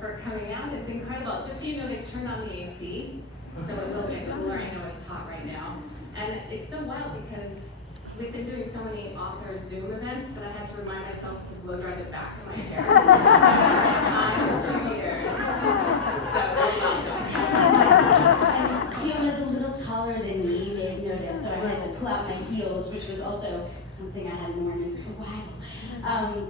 for coming out. It's incredible. Just so you know, they've turned on the AC, so it will get cooler. I know it's hot right now. And it's so wild because we've been doing so many author Zoom events that I had to remind myself to blow dry the back of my hair for the first time in 2 years. So welcome. And Fiona's a little taller than me, you may have noticed, so I had to pull out my heels, which was also something I hadn't worn in a while.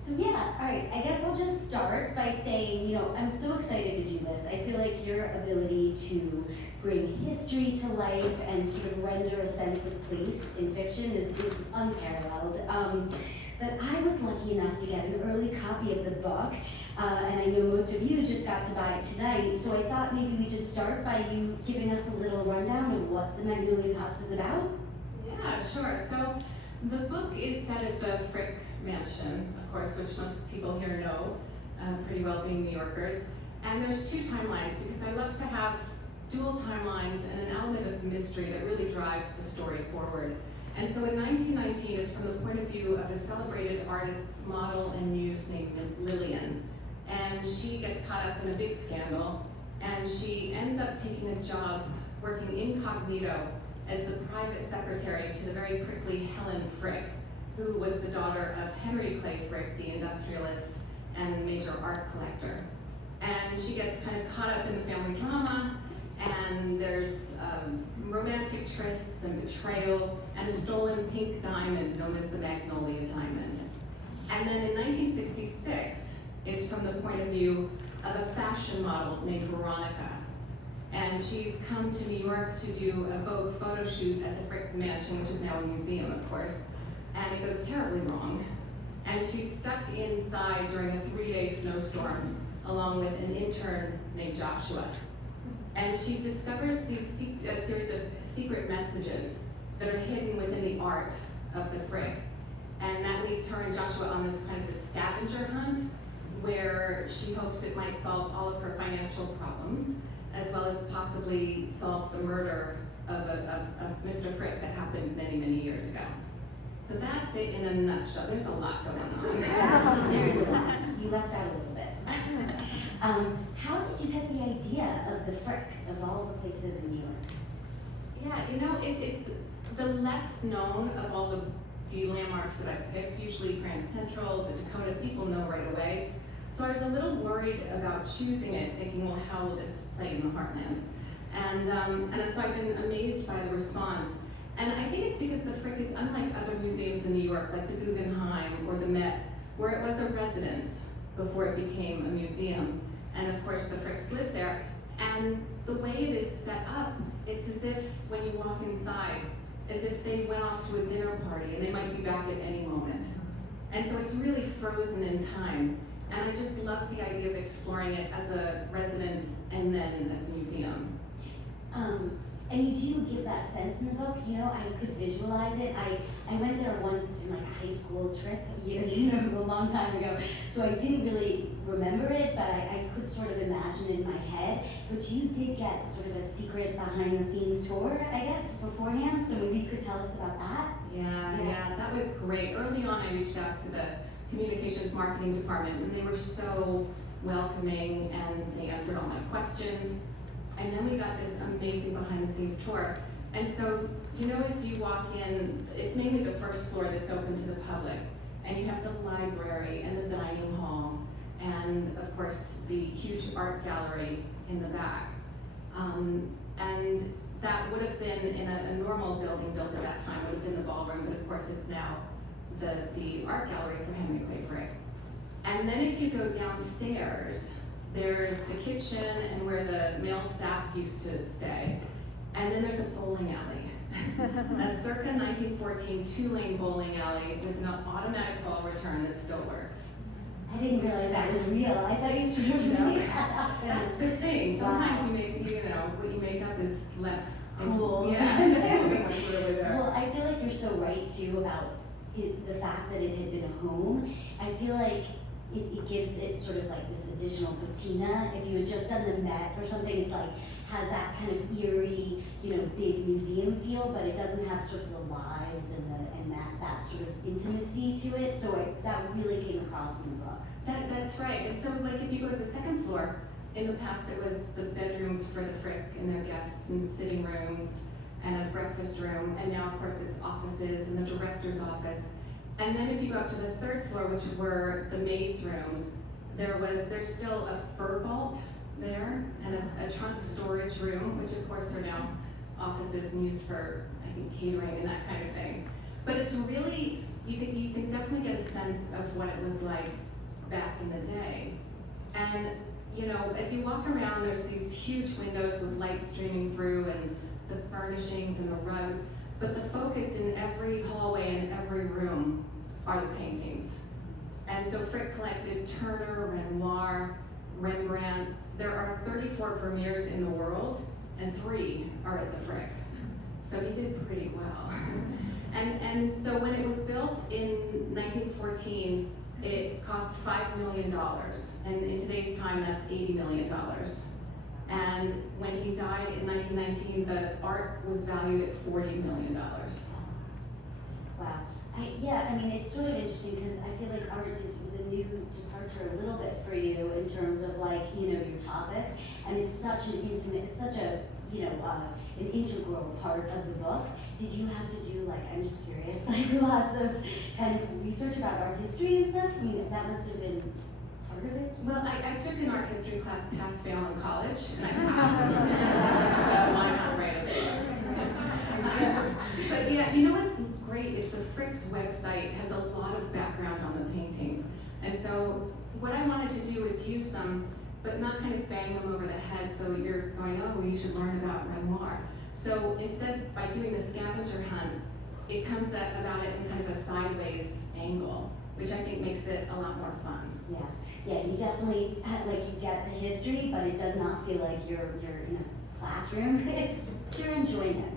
So yeah, all right, I guess I'll just start by saying, you know, I'm so excited to do this. I feel like your ability to bring history to life and sort of render a sense of place in fiction is unparalleled. But I was lucky enough to get an early copy of the book, and I know most of you just got to buy it tonight, so I thought maybe we just start by you giving us a little rundown of what the Magnolia Palace is about. Yeah, sure. So the book is set at the Frick Mansion, of course, which most people here know pretty well, being New Yorkers. And there's two timelines because I love to have dual timelines and an element of mystery that really drives the story forward. And so in 1919, it's from the point of view of a celebrated artist's model and muse named Lillian. And she gets caught up in a big scandal, and she ends up taking a job working incognito as the private secretary to the very prickly Helen Frick, who was the daughter of Henry Clay Frick, the industrialist and major art collector. And she gets kind of caught up in the family drama, and there's romantic trysts and betrayal, and a stolen pink diamond known as the Magnolia Diamond. And then in 1966, it's from the point of view of a fashion model named Veronica. And she's come to New York to do a Vogue photo shoot at the Frick Mansion, which is now a museum, of course. And it goes terribly wrong. And she's stuck inside during a 3-day snowstorm, along with an intern named Joshua. And she discovers these a series of secret messages that are hidden within the art of the Frick. And that leads her and Joshua on this kind of a scavenger hunt, where she hopes it might solve all of her financial problems, as well as possibly solve the murder of Mr. Frick that happened many, many years ago. So that's it in a nutshell. There's a lot going on. There's a lot. You left out a little bit. How did you get the idea of the Frick, of all the places in New York? Yeah, you know, it's the less known of all the landmarks that I've picked, usually Grand Central, the Dakota, people know right away. So I was a little worried about choosing it, thinking, well, how will this play in the heartland? And so I've been amazed by the response. And I think it's because the Frick is unlike other museums in New York, like the Guggenheim or the Met, where it was a residence before it became a museum. And of course, the Fricks lived there. And the way it is set up, it's as if when you walk inside, as if they went off to a dinner party and they might be back at any moment. And so it's really frozen in time. And I just love the idea of exploring it as a residence and then as a museum. And you do give that sense in the book, you know, I could visualize it. I went there once in like a high school trip, a long time ago, so I didn't really remember it, but I could sort of imagine it in my head. But you did get sort of a secret behind the scenes tour, I guess, beforehand, so maybe you could tell us about that? Yeah, that was great. Early on, I reached out to the communications marketing department, and they were so welcoming, and they answered all my questions. And then we got this amazing behind-the-scenes tour. And so, you know, as you walk in, it's mainly the first floor that's open to the public. And you have the library and the dining hall, and of course, the huge art gallery in the back. And that would have been in a normal building built at that time, would have been the ballroom, but of course it's now the art gallery for Henry Clay Frick. And then if you go downstairs, there's the kitchen and where the male staff used to stay. And then there's a bowling alley. A circa 1914 two-lane bowling alley with an automatic ball return that still works. I didn't realize that was real. I thought you sort of made that up. That's the thing. Sometimes you make, what you make up is less cool. Yeah, that's really there. Well, I feel like you're so right too about the fact that it had been a home. I feel like it gives it sort of like this additional patina. If you had just done the Met or something, it's like has that kind of eerie, big museum feel, but it doesn't have sort of the lives and that sort of intimacy to it. So that really came across in the book. That's That's right, and so like if you go to the second floor, in the past it was the bedrooms for the Frick and their guests and sitting rooms and a breakfast room, and now of course it's offices and the director's office. And then if you go up to the third floor, which were the maids' rooms, there's still a fur vault there and a trunk storage room, which of course are now offices and used for, I think, catering and that kind of thing. But it's really, you can definitely get a sense of what it was like back in the day. And you know, as you walk around, there's these huge windows with light streaming through and the furnishings and the rugs, but the focus in every hallway and every room are the paintings. And so Frick collected Turner, Renoir, Rembrandt. There are 34 Vermeers in the world, and 3 are at the Frick. So he did pretty well. And so when it was built in 1914, it cost $5 million, and in today's time, that's $80 million. And when he died in 1919, the art was valued at $40 million. Wow. I mean, it's sort of interesting because I feel like art was a new departure a little bit for you in terms of like, you know, your topics, and it's such an intimate, it's such a, you know, an integral part of the book. Did you have to do, like, I'm just curious, like lots of kind of research about art history and stuff? I mean, that must have been part of it? Well, I took an art history class pass-fail in college, and I passed. So why not write a book? But yeah, you know what's great is the Frick's website has a lot of background on the paintings. And so what I wanted to do is use them, but not kind of bang them over the head so you're going, oh, you should learn about Renoir. So instead, by doing the scavenger hunt, it comes about it in kind of a sideways angle, which I think makes it a lot more fun. Yeah, you definitely, like, you get the history, but it does not feel like you're in a classroom. It's pure enjoyment.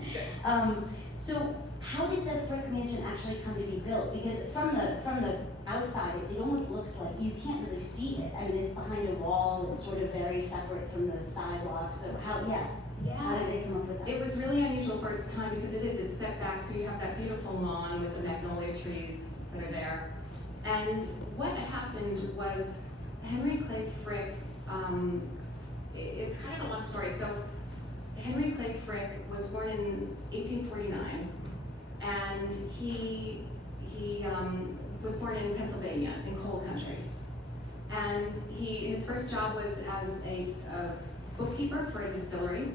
So how did the Frick Mansion actually come to be built? Because from the outside, it almost looks like you can't really see it. I mean, it's behind a wall, it's sort of very separate from the sidewalk. So how did they come up with that? It was really unusual for its time because it's set back, so you have that beautiful lawn with the magnolia trees that are there. And what happened was Henry Clay Frick, it's kind of a long story. So Henry Clay Frick was born in 1849, and he was born in Pennsylvania, in coal country. And his first job was as a bookkeeper for a distillery,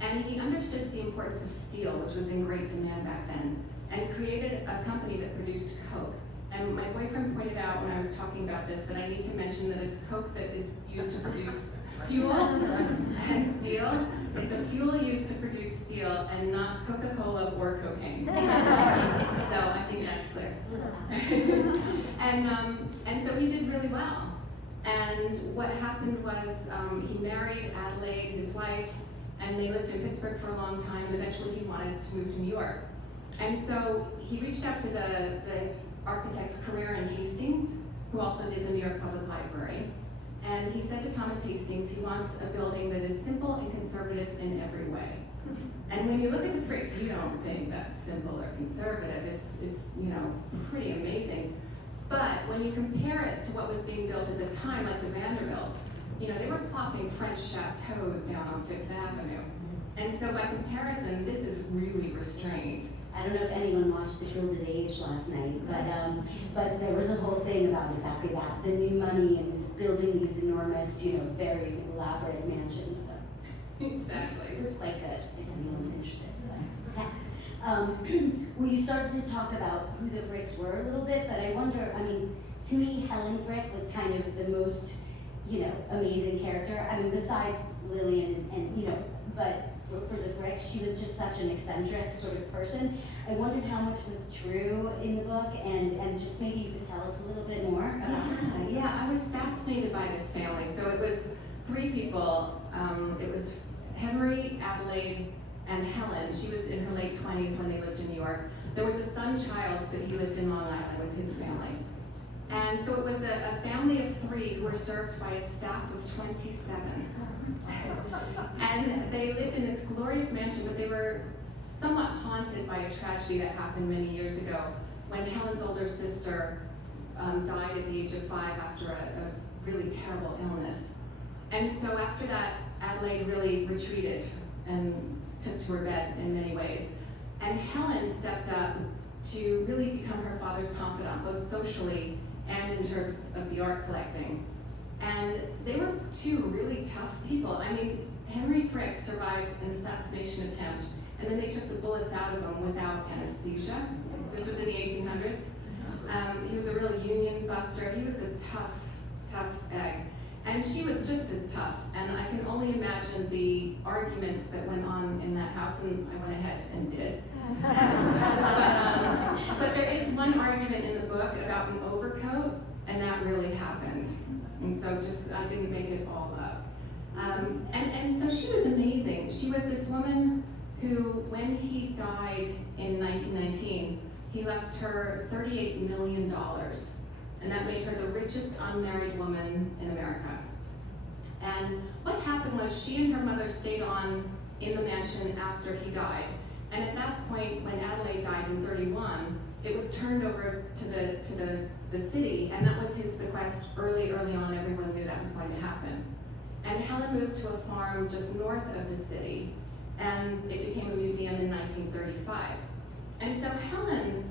and he understood the importance of steel, which was in great demand back then, and created a company that produced Coke. And my boyfriend pointed out when I was talking about this that I need to mention that it's Coke that is used to produce fuel and steel. It's a fuel used to produce steel and not Coca-Cola or cocaine. So I think that's clear. And so he did really well. And what happened was he married Adelaide, his wife, and they lived in Pittsburgh for a long time, and eventually he wanted to move to New York. And so he reached out to the architect's career in Hastings, who also did the New York Public Library. And he said to Thomas Hastings he wants a building that is simple and conservative in every way. And when you look at the Frick, you don't think that's simple or conservative. It's you know, pretty amazing. But when you compare it to what was being built at the time, like the Vanderbilts, you know, they were plopping French chateaus down on Fifth Avenue. And so by comparison, this is really restrained. I don't know if anyone watched The Gilded Age last night, but there was a whole thing about exactly that, the new money and it's building these enormous, you know, very elaborate mansions. So Exactly. it was quite good if anyone's interested. Well, you started to talk about who the Fricks were a little bit, but I wonder, I mean, to me, Helen Frick was kind of the most, you know, amazing character. I mean, besides Lillian and you know, but for the Fricks, she was just such an eccentric sort of person. I wondered how much was true in the book, and just maybe you could tell us a little bit more about it. Yeah, I was fascinated by this family. So it was 3 people. It was Henry, Adelaide, and Helen. She was in her late 20s when they lived in New York. There was a son, Childs, but he lived in Long Island with his family. And so it was a family of 3 who were served by a staff of 27. And they lived in this glorious mansion, but they were somewhat haunted by a tragedy that happened many years ago when Helen's older sister died at the age of 5 after a really terrible illness. And so after that, Adelaide really retreated and took to her bed in many ways. And Helen stepped up to really become her father's confidant, both socially and in terms of the art collecting. And they were two really tough people. I mean, Henry Frick survived an assassination attempt, and then they took the bullets out of him without anesthesia. This was in the 1800s. He was a real union buster. He was a tough egg. And she was just as tough. And I can only imagine the arguments that went on in that house, and I went ahead and did. But there is one argument in the book about an overcoat, and that really happened. And so I didn't make it all up. And so she was amazing. She was this woman who, when he died in 1919, he left her $38 million. And that made her the richest unmarried woman in America. And what happened was she and her mother stayed on in the mansion after he died. And at that point, when Adelaide died in 31, it was turned over to the city, and that was his bequest early on. Everyone knew that was going to happen. And Helen moved to a farm just north of the city, and it became a museum in 1935. And so Helen,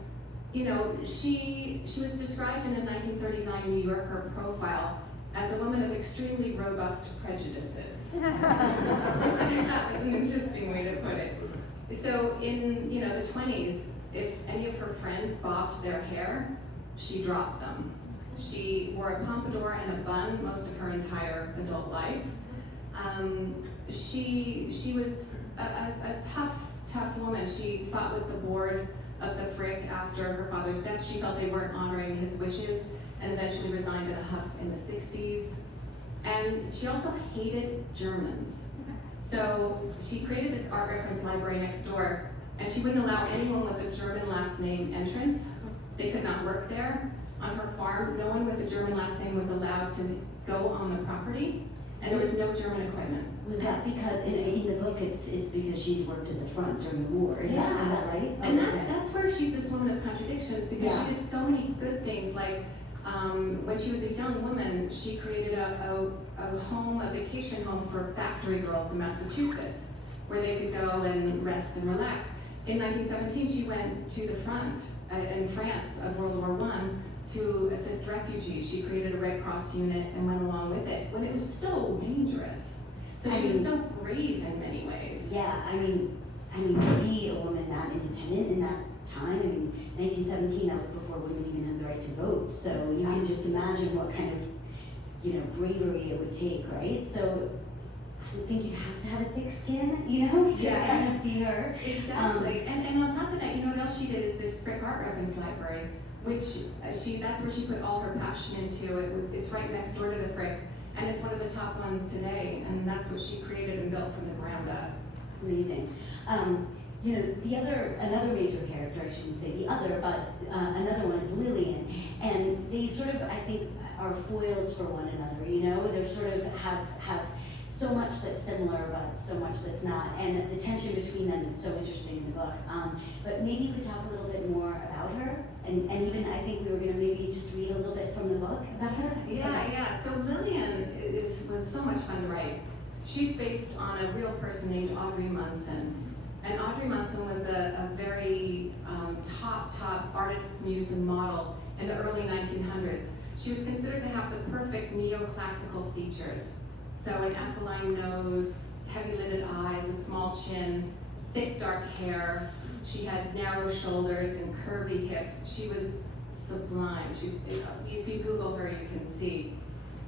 you know, she was described in a 1939 New Yorker profile as a woman of extremely robust prejudices. That was an interesting way to put it. So in the 20s, if any of her friends bobbed their hair, she dropped them. She wore a pompadour and a bun most of her entire adult life. She was a tough woman. She fought with the board of the Frick after her father's death. She felt they weren't honoring his wishes, and eventually resigned in a huff in the 60s. And she also hated Germans. So she created this art reference library next door, and she wouldn't allow anyone with a German last name entrance. They could not work there. On her farm, no one with a German last name was allowed to go on the property, and there was no German equipment. Was that because in the book it's because she worked at the front during the war? Is that right? And that's where she's this woman of contradictions, because she did so many good things. Like when she was a young woman, she created a vacation home for factory girls in Massachusetts, where they could go and rest and relax. In 1917, she went to the front in France of World War I to assist refugees. She created a Red Cross unit and went along with it when it was so dangerous. So she was so brave in many ways. Yeah, I mean, to be a woman that independent in that time, 1917, that was before women even had the right to vote. So you can just imagine what kind of, bravery it would take, right? So I would think you have to have a thick skin, to kind of be her. Exactly. And on top of that, what else she did is this Frick Art Reference Library, which that's where she put all her passion into. It's right next door to the Frick, and it's one of the top ones today, and that's what she created and built from the ground up. It's amazing. Another major character, I shouldn't say the other, but another one is Lillian, and they sort of, I think, are foils for one another. They sort of have so much that's similar, but so much that's not, and the tension between them is so interesting in the book. But maybe you could talk a little bit more about her, and even I think we were going to maybe just read a little bit from the book about her. Yeah. So Lillian was so much fun to write. She's based on a real person named Audrey Munson. And Audrey Munson was a very top artist's muse and model in the early 1900s. She was considered to have the perfect neoclassical features. So an aquiline nose, heavy-lidded eyes, a small chin, thick dark hair. She had narrow shoulders and curvy hips. She was sublime. If you Google her, you can see.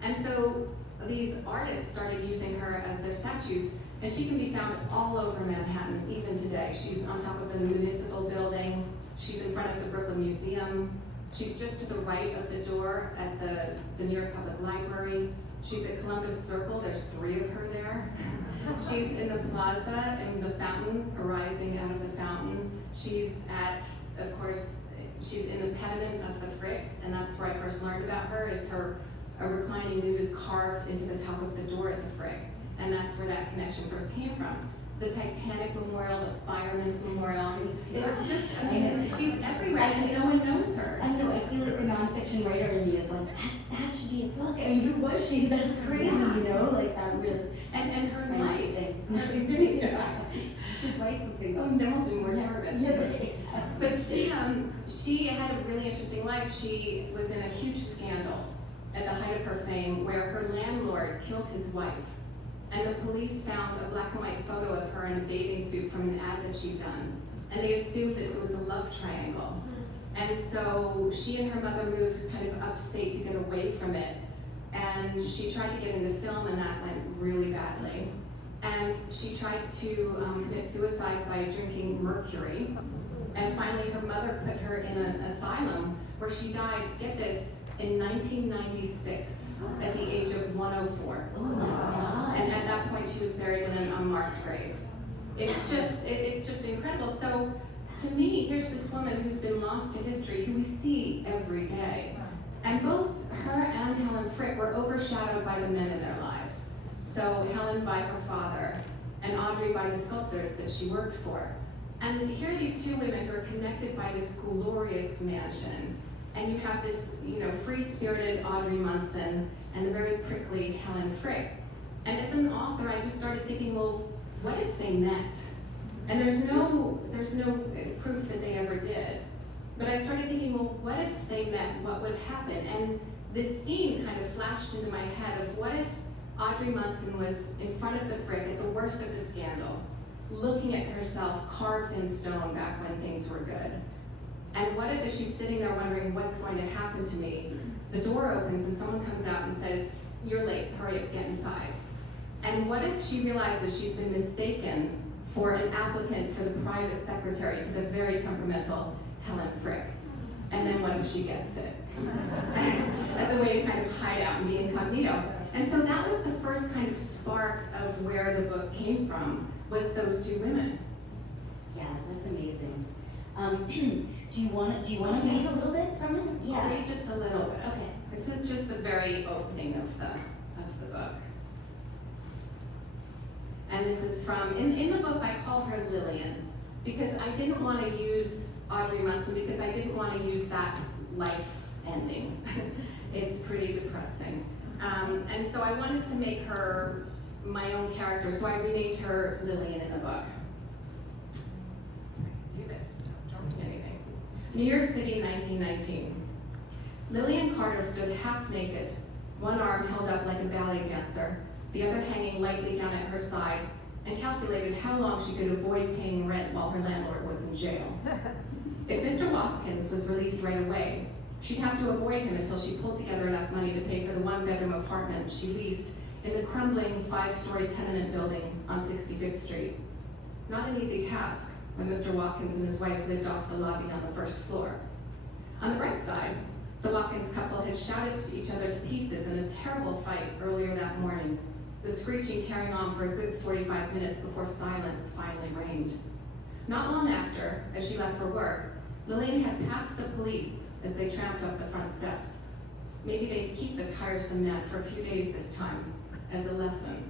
And so these artists started using her as their statues, and she can be found all over Manhattan, even today. She's on top of a municipal building. She's in front of the Brooklyn Museum. She's just to the right of the door at the New York Public Library. She's at Columbus Circle. There's 3 of her there. She's in the Plaza and the fountain arising out of the fountain. She's she's in the pediment of the Frick, and that's where I first learned about her. A reclining nude is carved into the top of the door at the Frick, and that's where that connection first came from. the Titanic Memorial, the Fireman's Memorial. It's just, I mean, she's everywhere and no one knows her. I know, I feel like the nonfiction writer in me is like, that should be a book. I mean, who was she? That's crazy, you know? Like, that really. And her That's my life. next thing. Yeah. Should write something. Oh, then we'll do more narratives. Yeah, exactly. But she had a really interesting life. She was in a huge scandal at the height of her fame where her landlord killed his wife. And the police found a black and white photo of her in a bathing suit from an ad that she'd done. And they assumed that it was a love triangle. And so she and her mother moved kind of upstate to get away from it. And she tried to get into film and that went really badly. And she tried to commit suicide by drinking mercury. And finally her mother put her in an asylum where she died, get this, in 1996 at the age of 104. Oh my God. And at that point she was buried in an unmarked grave. It's just incredible. So to me, here's this woman who's been lost to history, who we see every day. And both her and Helen Frick were overshadowed by the men in their lives. So Helen by her father, and Audrey by the sculptors that she worked for. And here are these two women who are connected by this glorious mansion. And you have this, free-spirited Audrey Munson and the very prickly Helen Frick. And as an author, I just started thinking, well, what if they met? And there's no proof that they ever did. But I started thinking, well, what if they met? What would happen? And this scene kind of flashed into my head of what if Audrey Munson was in front of the Frick at the worst of the scandal, looking at herself carved in stone back when things were good. And what if as she's sitting there wondering what's going to happen to me, the door opens and someone comes out and says, you're late, hurry up, get inside. And what if she realizes she's been mistaken for an applicant for the private secretary to the very temperamental Helen Frick? And then what if she gets it? As a way to kind of hide out and be incognito. And so that was the first kind of spark of where the book came from, was those two women. Yeah, that's amazing. Do you want to read a little bit from it? Yeah. I'll read just a little bit. Okay. This is just the very opening of the book. And this is from, in the book I call her Lillian, because I didn't want to use Audrey Munson, because I didn't want to use that life ending. It's pretty depressing. And so I wanted to make her my own character, so I renamed her Lillian in the book. Do this, don't read anything. New York City, 1919. Lillian Carter stood half naked, one arm held up like a ballet dancer, the other hanging lightly down at her side, and calculated how long she could avoid paying rent while her landlord was in jail. If Mr. Watkins was released right away, she'd have to avoid him until she pulled together enough money to pay for the one-bedroom apartment she leased in the crumbling 5-story tenement building on 65th Street. Not an easy task when Mr. Watkins and his wife lived off the lobby on the first floor. On the bright side, the Watkins couple had shouted each other to pieces in a terrible fight earlier that morning, the screeching carrying on for a good 45 minutes before silence finally reigned. Not long after, as she left for work, Lillian had passed the police as they tramped up the front steps. Maybe they'd keep the tiresome man for a few days this time, as a lesson.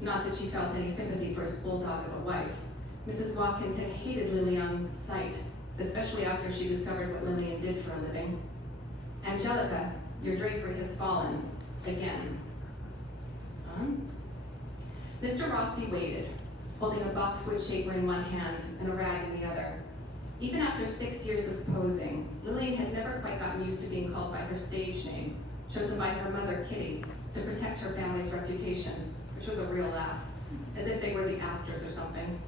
Not that she felt any sympathy for his bulldog of a wife. Mrs. Watkins had hated Lillian sight, especially after she discovered what Lillian did for a living. Angelica, your drapery has fallen, again. Mr. Rossi waited, holding a boxwood shaper in one hand and a rag in the other. Even after 6 years of posing, Lillian had never quite gotten used to being called by her stage name, chosen by her mother, Kitty, to protect her family's reputation, which was a real laugh, as if they were the Astors or something.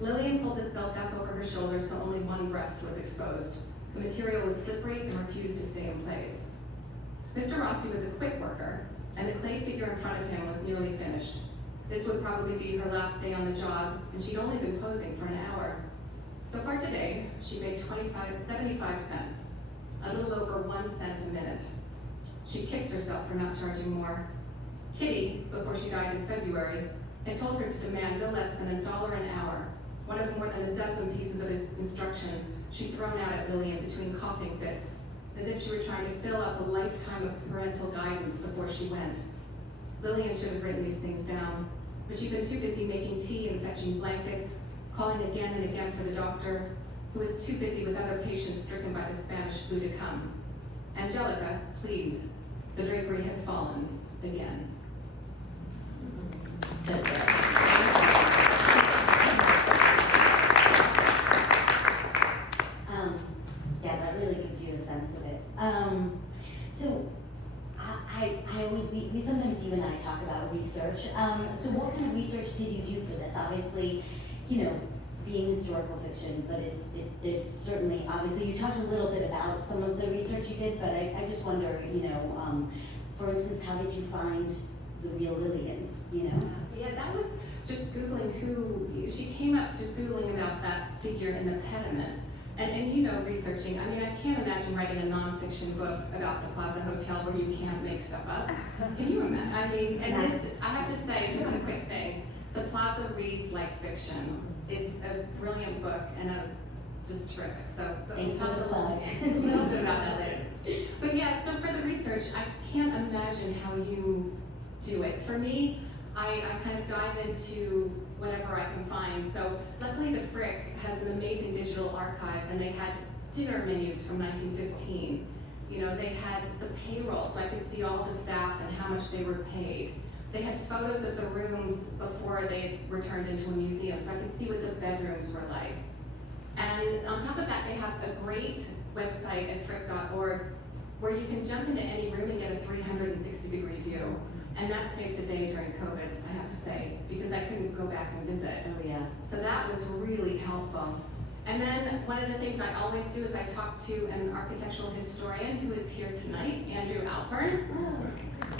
Lillian pulled the silk up over her shoulders so only one breast was exposed. The material was slippery and refused to stay in place. Mr. Rossi was a quick worker, and the clay figure in front of him was nearly finished. This would probably be her last day on the job, and she'd only been posing for an hour. So far today, she made 75 cents, a little over 1 cent a minute. She kicked herself for not charging more. Kitty, before she died in February, had told her to demand no less than $1 an hour, one of more than a dozen pieces of instruction she'd thrown out at Lillian between coughing fits, as if she were trying to fill up a lifetime of parental guidance before she went. Lillian should have written these things down. but she'd been too busy making tea and fetching blankets, calling again and again for the doctor, who was too busy with other patients stricken by the Spanish flu to come. Angelica, please. The drapery had fallen again. So good. Yeah, that really gives you a sense of it. So I always, we sometimes you and I talk about research. So what kind of research did you do for this? Obviously, you know, being historical fiction, but it's certainly, obviously you talked a little bit about some of the research you did, but I just wonder, you know, for instance, how did you find the real Lillian, you know? Yeah, that was just Googling she came up just Googling about that figure in the pediment. And you know, researching, I mean, I can't imagine writing a nonfiction book about the Plaza Hotel where you can't make stuff up. Can you imagine? I mean, and this, I have to say, just a quick thing, the Plaza reads like fiction. It's a brilliant book and just terrific. So Thanks for the plug. a little bit about that later. But yeah, so for the research, I can't imagine how you do it. For me, I kind of dive into whatever I can find. So luckily the Frick has an amazing digital archive, and they had dinner menus from 1915. You know, they had the payroll, so I could see all the staff and how much they were paid. They had photos of the rooms before they were turned into a museum, so I could see what the bedrooms were like. And on top of that, they have a great website at frick.org where you can jump into any room and get a 360-degree view. And that saved the day during COVID, I have to say, because I couldn't go back and visit. Oh yeah. So that was really helpful. And then one of the things I always do is I talk to an architectural historian who is here tonight, Andrew Alpern. Oh.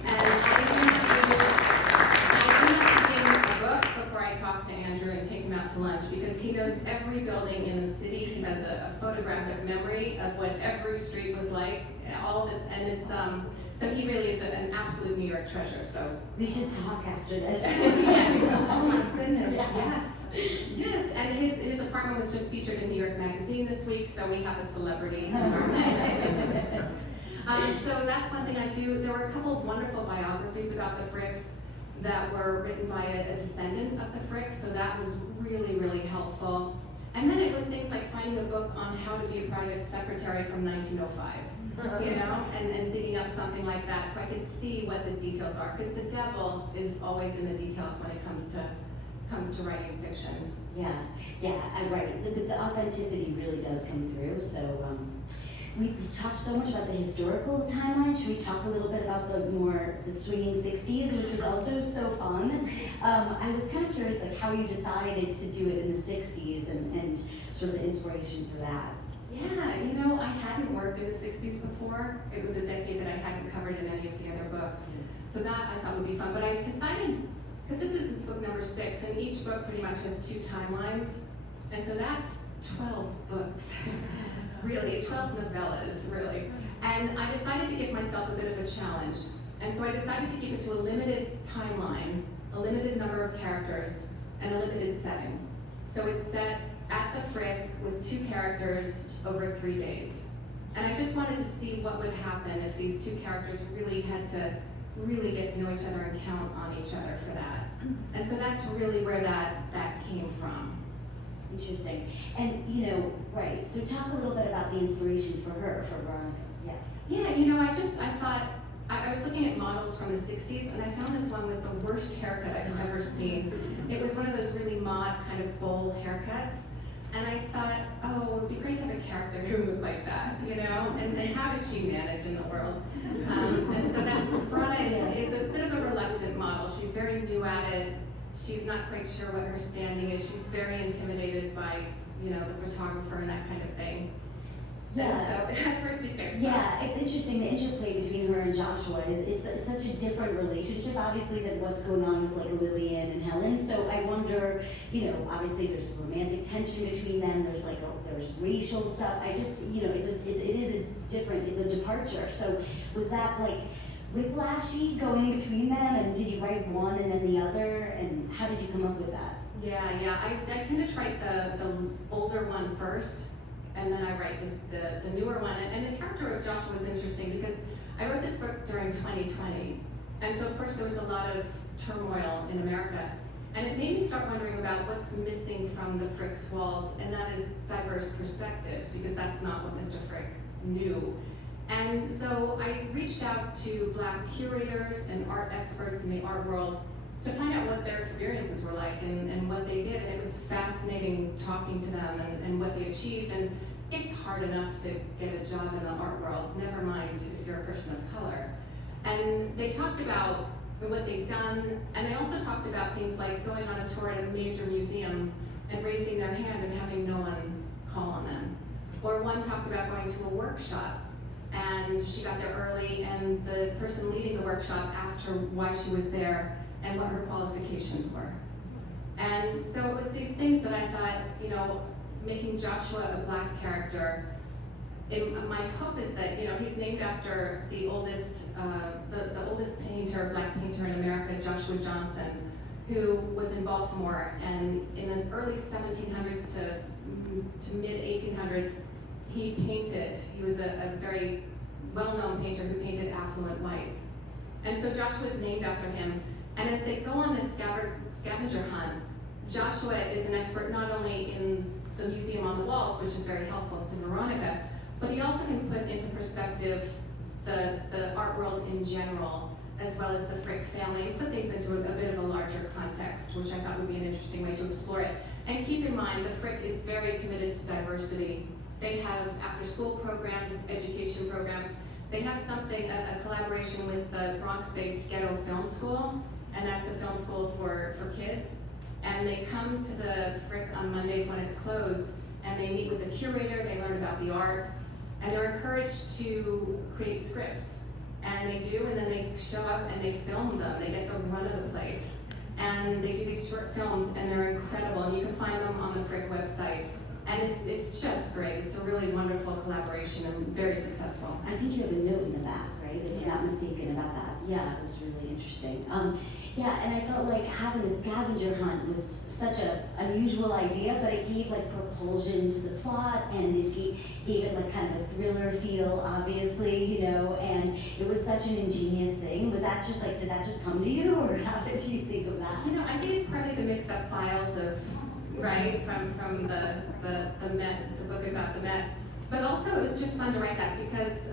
And I do have to give him a book before I talk to Andrew and take him out to lunch, because he knows every building in the city. He has a photographic memory of what every street was like, and it's so he really is an absolute New York treasure. So We should talk after this. yeah. Oh my goodness, Yeah. yes. Yes, and his apartment was just featured in New York Magazine this week, so we have a celebrity in our midst. So that's one thing I do. There were a couple of wonderful biographies about the Fricks that were written by a descendant of the Fricks, so that was really, really helpful. And then it was things like finding a book on how to be a private secretary from 1905. You know, and digging up something like that so I could see what the details are, because the devil is always in the details when it comes to writing fiction. Yeah, I'm right. The authenticity really does come through. So we talked so much about the historical timeline. Should we talk a little bit about the swinging 60s, which was also so fun? I was kind of curious, like how you decided to do it in the 60s and sort of the inspiration for that. Yeah, you know, I hadn't worked in the 60s before. It was a decade that I hadn't covered in any of the other books. So that I thought would be fun. But I decided, because this is book number 6, and each book pretty much has 2 timelines. And so that's 12 books. Really, 12 novellas, really. And I decided to give myself a bit of a challenge. And so I decided to keep it to a limited timeline, a limited number of characters, and a limited setting. So it's set at the Frick with 2 characters over 3 days. And I just wanted to see what would happen if these 2 characters really had to really get to know each other and count on each other for that. And so that's really where that came from. Interesting. And you know, right, so talk a little bit about the inspiration for her, for Veronica. Yeah. Yeah, you know, I thought, I was looking at models from the 60s, and I found this one with the worst haircut I've ever seen. It was one of those really mod kind of bowl haircuts. And I thought, oh, it would be great to have a character who looked like that, you know? And how does she manage in the world? And so that's, Verona is a bit of a reluctant model. She's very new at it. She's not quite sure what her standing is. She's very intimidated by, you know, the photographer and that kind of thing. Yeah. And so that's where she came from. Yeah, it's interesting, the interplay between her and Joshua it's such a different relationship, obviously, than what's going on with like Lillian and Helen. So I wonder, you know, obviously there's romantic tension between them, there's racial stuff. I just, you know, it is a different, it's a departure. So was that like whiplashy going between them, and did you write one and then the other, and how did you come up with that? Yeah, I tend to write the older one first, and then I write the newer one. And the character of Joshua was interesting because I wrote this book during 2020. And so of course there was a lot of turmoil in America. And it made me start wondering about what's missing from the Frick's walls, and that is diverse perspectives, because that's not what Mr. Frick knew. And so I reached out to Black curators and art experts in the art world to find out what their experiences were like and what they did. And it was fascinating talking to them and what they achieved. And it's hard enough to get a job in the art world, never mind if you're a person of color. And they talked about what they've done, and they also talked about things like going on a tour at a major museum and raising their hand and having no one call on them. Or one talked about going to a workshop, and she got there early, and the person leading the workshop asked her why she was there and what her qualifications were. And so it was these things that I thought, making Joshua a Black character, my hope is that, he's named after the oldest painter, Black painter in America, Joshua Johnson, who was in Baltimore, and in his early 1700s to mid 1800s, he was a very well-known painter who painted affluent whites. And so Joshua is named after him. And as they go on this scavenger hunt, Joshua is an expert not only in the museum on the walls, which is very helpful to Veronica, but he also can put into perspective the art world in general, as well as the Frick family, and put things into a bit of a larger context, which I thought would be an interesting way to explore it. And keep in mind, the Frick is very committed to diversity. They have after-school programs, education programs. They have a collaboration with the Bronx-based Ghetto Film School, and that's a film school for kids. And they come to the Frick on Mondays when it's closed, and they meet with the curator, they learn about the art, and they're encouraged to create scripts. And they do, and then they show up and they film them. They get the run of the place. And they do these short films, and they're incredible. And you can find them on the Frick website. And it's just great. It's a really wonderful collaboration and very successful. I think you have a note in the back, right? If I'm not mistaken about that. Yeah, it was really interesting. And I felt like having a scavenger hunt was such an unusual idea, but it gave like propulsion to the plot, and it gave it like kind of a thriller feel, obviously, and it was such an ingenious thing. Was that just like, did that just come to you, or how did you think of that? I think it's partly the mixed up files of, right, from the Met, the book about the Met. But also it was just fun to write that because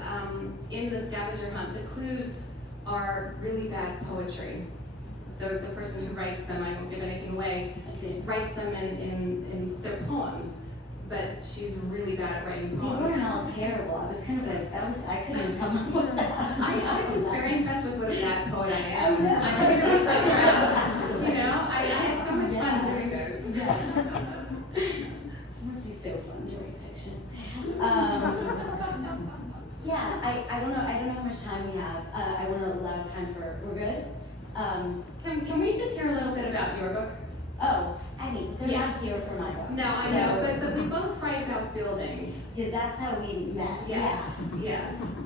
in the scavenger hunt, the clues are really bad poetry. The person who writes them, I won't give anything away, writes them in their poems. But she's really bad at writing poems. They weren't all terrible. I was kind of I couldn't even come up with that. I was very impressed with what a bad poet I am. I was really so proud. I had so much fun doing those. It must be so fun to write fiction. I don't know how much time we have. I want to allow time for, we're good? Can we just hear a little bit about your book? Oh, I mean, they're not here for my book. No, I know, but we both write about buildings. Yeah, that's how we met. Yes.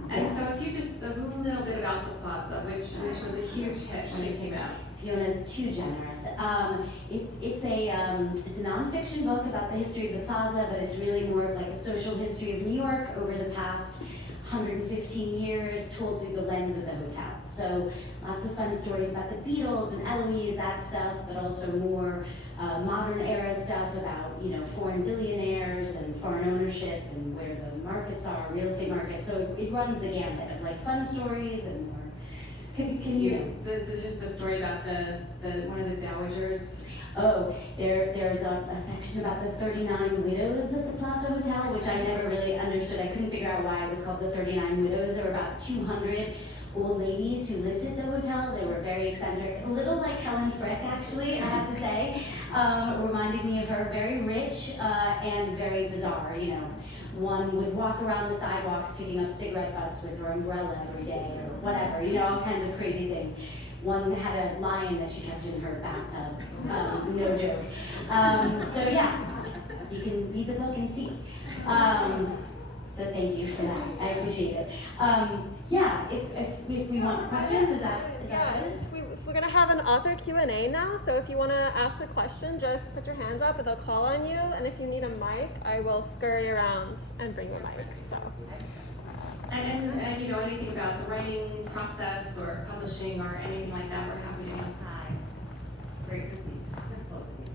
And so if you just, a little bit about the Plaza, which was a huge hit when it came out. Fiona's too generous. It's a nonfiction book about the history of the Plaza, but it's really more of like a social history of New York over the past 115 years, told through the lens of the hotel. So lots of fun stories about the Beatles and Eloise, that stuff, but also more modern era stuff about foreign billionaires and foreign ownership and where the markets are, real estate markets. So it runs the gamut of like fun stories and more. Can you? Just the story about the one of the dowagers. Oh, there's a section about the 39 widows of the Plaza Hotel, which I never really understood. I couldn't figure out why it was called the 39 widows. There were about 200 old ladies who lived at the hotel. They were very eccentric, a little like Helen Frick, actually, I have to say. Reminded me of her, very rich and very bizarre, One would walk around the sidewalks picking up cigarette butts with her umbrella every day, or whatever, all kinds of crazy things. One had a lion that she kept in her bathtub, no joke. So yeah, you can read the book and see. So thank you for that, I appreciate it. If we want questions, is that good? We're gonna have an author Q&A now, so if you wanna ask a question, just put your hands up and they'll call on you, and if you need a mic, I will scurry around and bring you a mic, so. And anything about the writing process or publishing or anything like that, we're happy to answer. Great to see both of you.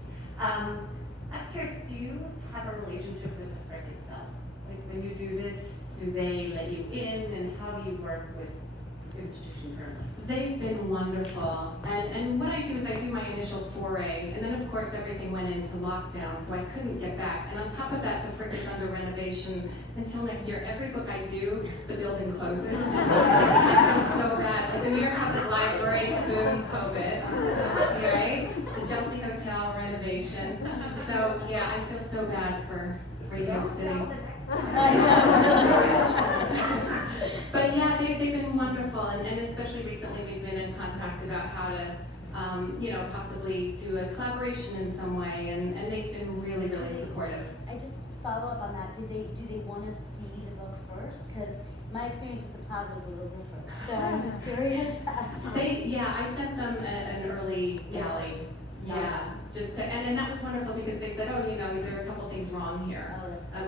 I'm curious, do you have a relationship with the frick itself? Like when you do this, do they let you in, and how do you work with the institution currently? They've been wonderful, and what I do is I do my initial foray, and then of course everything went into lockdown, so I couldn't get back. And on top of that, the Frick is under renovation until next year. Every book I do, the building closes. I feel so bad. Like the New York Public Library, boom, COVID, right? The Chelsea Hotel renovation. So yeah, I feel so bad for Radio City. But yeah, they've been wonderful, and especially recently we've been in contact about how to, possibly do a collaboration in some way, and they've been really, really supportive. I just follow up on that. Do they want to see the book first? Because my experience with the Plaza was a little different. So I'm just curious. I sent them an early galley. Yeah, and that was wonderful because they said, there are a couple things wrong here,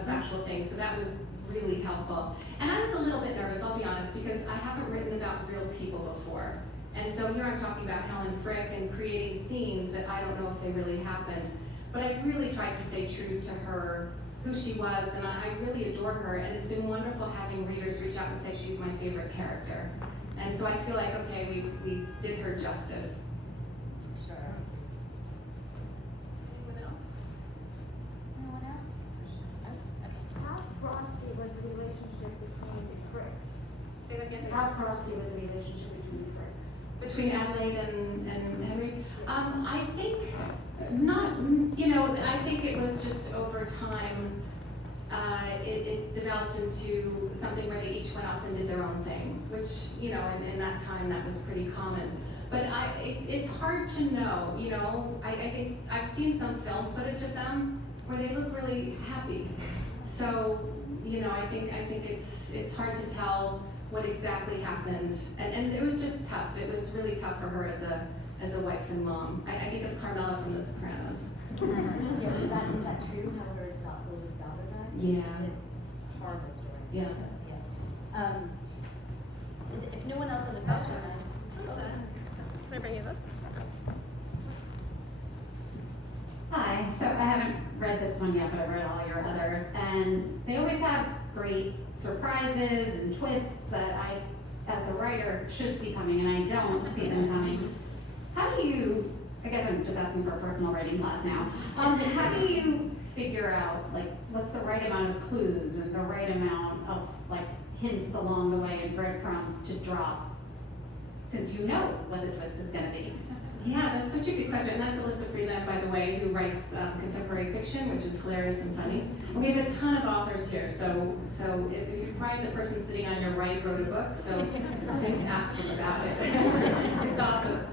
factual things. So that was really helpful. And I was a little bit nervous, I'll be honest, because I haven't written about real people before. And so here I'm talking about Helen Frick and creating scenes that I don't know if they really happened. But I really tried to stay true to her, who she was, and I really adore her. And it's been wonderful having readers reach out and say she's my favorite character. And so I feel like, okay, we did her justice. Sure. Anyone else? Anyone else? How frosty was the relationship between the Fricks? Say that again. How frosty was the relationship between the Fricks? Between Adelaide and Henry? I think not, I think it was just over time, it developed into something where they each went off and did their own thing, which, in that time that was pretty common. But it's hard to know, I think I've seen some film footage of them where they look really happy. So, I think it's hard to tell what exactly happened, and it was just tough. It was really tough for her as a wife and mom. I think of Carmela from The Sopranos. Yeah, is that true? How her oldest daughter died? Yeah. It's a horrible story. Yeah. Yeah. If no one else has a question, Can I bring you this? Hi, so I haven't read this one yet, but I've read all your others, and they always have great surprises and twists that I, as a writer, should see coming, and I don't see them coming. How do you, I guess I'm just asking for a personal writing class now, how do you figure out, what's the right amount of clues and the right amount of, hints along the way and breadcrumbs to drop, since you know what the twist is gonna be? Yeah, that's such a good question. And that's Alyssa Freeland, by the way, who writes contemporary fiction, which is hilarious and funny. And we have a ton of authors here, so you're probably the person sitting on your right wrote a book, so please ask them about it. It's awesome.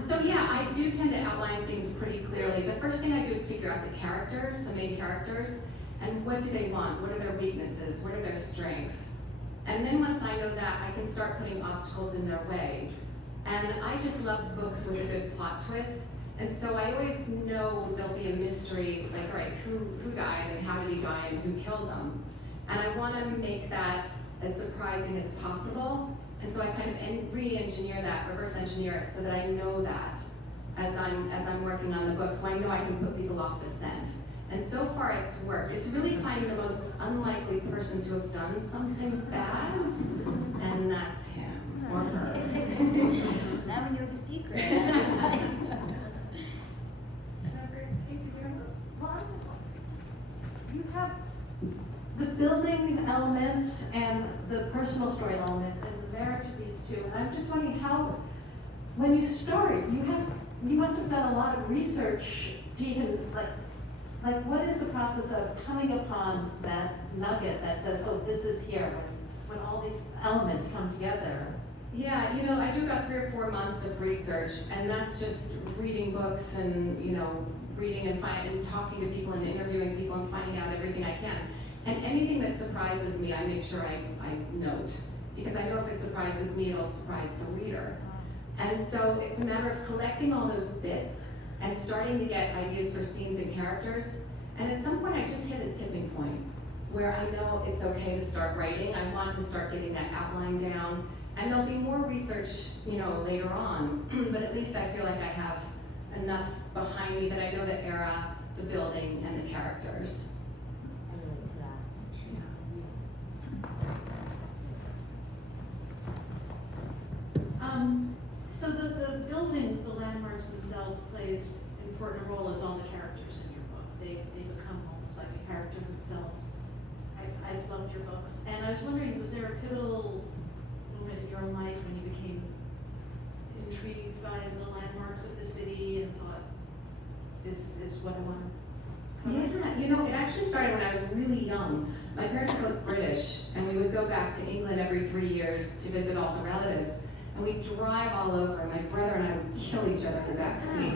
So yeah, I do tend to outline things pretty clearly. The first thing I do is figure out the characters, the main characters, and what do they want? What are their weaknesses? What are their strengths? And then once I know that, I can start putting obstacles in their way. And I just love books with a good plot twist. And so I always know there'll be a mystery, all right, who died and how did he die and who killed them? And I want to make that as surprising as possible. And so I kind of re-engineer that, reverse engineer it, so that I know that as I'm working on the book, so I know I can put people off the scent. And so far it's worked. It's really finding the most unlikely person to have done something bad, and that's him. Or her. now we know the secret. You have the building elements and the personal story elements and the marriage of these two. And I'm just wondering how, when you start, you must have done a lot of research to even like what is the process of coming upon that nugget that says, oh, this is here, when all these elements come together? Yeah, I do about 3 or 4 months of research, and that's just reading books and, reading and talking to people and interviewing people and finding out everything I can. And anything that surprises me, I make sure I note, because I know if it surprises me, it'll surprise the reader. And so it's a matter of collecting all those bits and starting to get ideas for scenes and characters. And at some point, I just hit a tipping point where I know it's okay to start writing. I want to start getting that outline down. And there'll be more research, later on, but at least I feel like I have enough behind me that I know the era, the building, and the characters. I relate to that. So the buildings, the landmarks themselves plays an important role as all the characters in your book. They become almost like a character themselves. I loved your books. And I was wondering, was there a pivotal moment in your life when you became intrigued by the landmarks of the city and thought, this is what I want to cover? Yeah, you know, it actually started when I was really young. My parents were both British, and we would go back to England every 3 years to visit all the relatives. And we'd drive all over. My brother and I would kill each other in the back seat.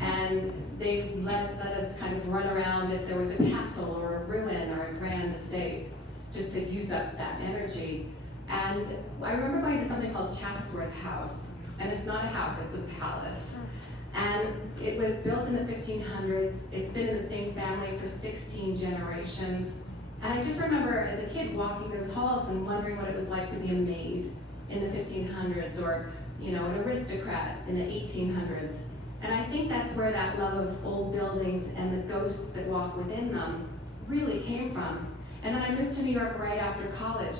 And they let us kind of run around if there was a castle or a ruin or a grand estate, just to use up that energy. And I remember going to something called Chatsworth House. And it's not a house, it's a palace. And it was built in the 1500s. It's been in the same family for 16 generations. And I just remember as a kid walking those halls and wondering what it was like to be a maid in the 1500s, or, you know, an aristocrat in the 1800s. And I think that's where that love of old buildings and the ghosts that walk within them really came from. And then I moved to New York right after college.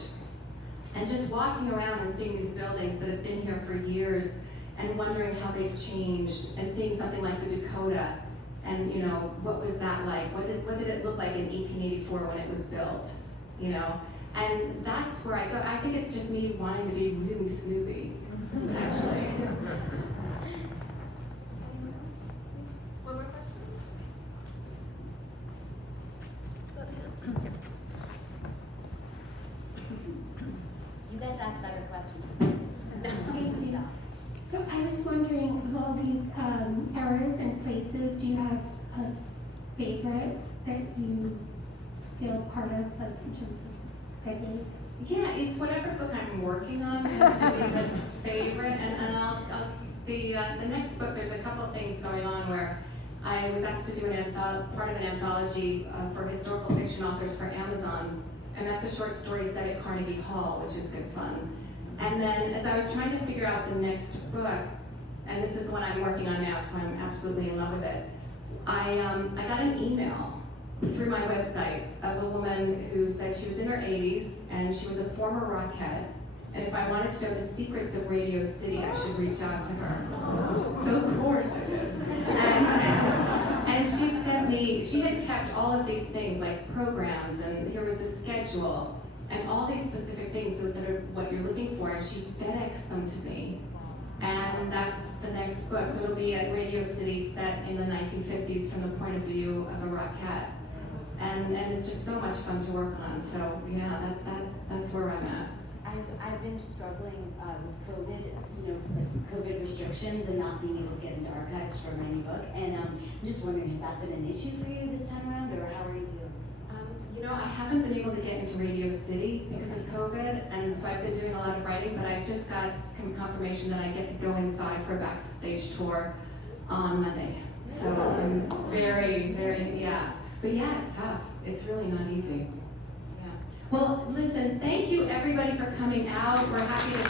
And just walking around and seeing these buildings that have been here for years and wondering how they've changed, and seeing something like the Dakota, and, you know, what was that like? What did it look like in 1884 when it was built, you know? And that's where I go. I think it's just me wanting to be really snoopy, actually. One more question? Is that a hand? You guys ask better questions than Thank you. me. So I was wondering, of all these eras and places, do you have a favorite that you feel part of, like in terms of decade? Yeah, it's whatever book I'm working on tends to be the favorite, and the next book, there's a couple of things going on where I was asked to do part of an anthology for historical fiction authors for Amazon, and that's a short story set at Carnegie Hall, which is good fun. And then as I was trying to figure out the next book, and this is the one I'm working on now, so I'm absolutely in love with it, I got an email through my website of a woman who said she was in her 80s and she was a former Rockette, and if I wanted to know the secrets of Radio City, I should reach out to her. So of course I did. And she sent me, she had kept all of these things like programs, and here was the schedule, and all these specific things that are what you're looking for, and she FedExed them to me. And that's the next book. So it'll be at Radio City set in the 1950s from the point of view of a Rockette. And it's just so much fun to work on. So yeah, that's where I'm at. I've been struggling with COVID, you know, like COVID restrictions and not being able to get into archives for my new book. And I'm just wondering, has that been an issue for you this time around, or how are you? You know, I haven't been able to get into Radio City because of COVID, and so I've been doing a lot of writing, but I just got confirmation that I get to go inside for a backstage tour on Monday. So I'm very, yeah. But yeah, it's tough. It's really not easy. Yeah. Well, listen, thank you everybody for coming out. We're happy to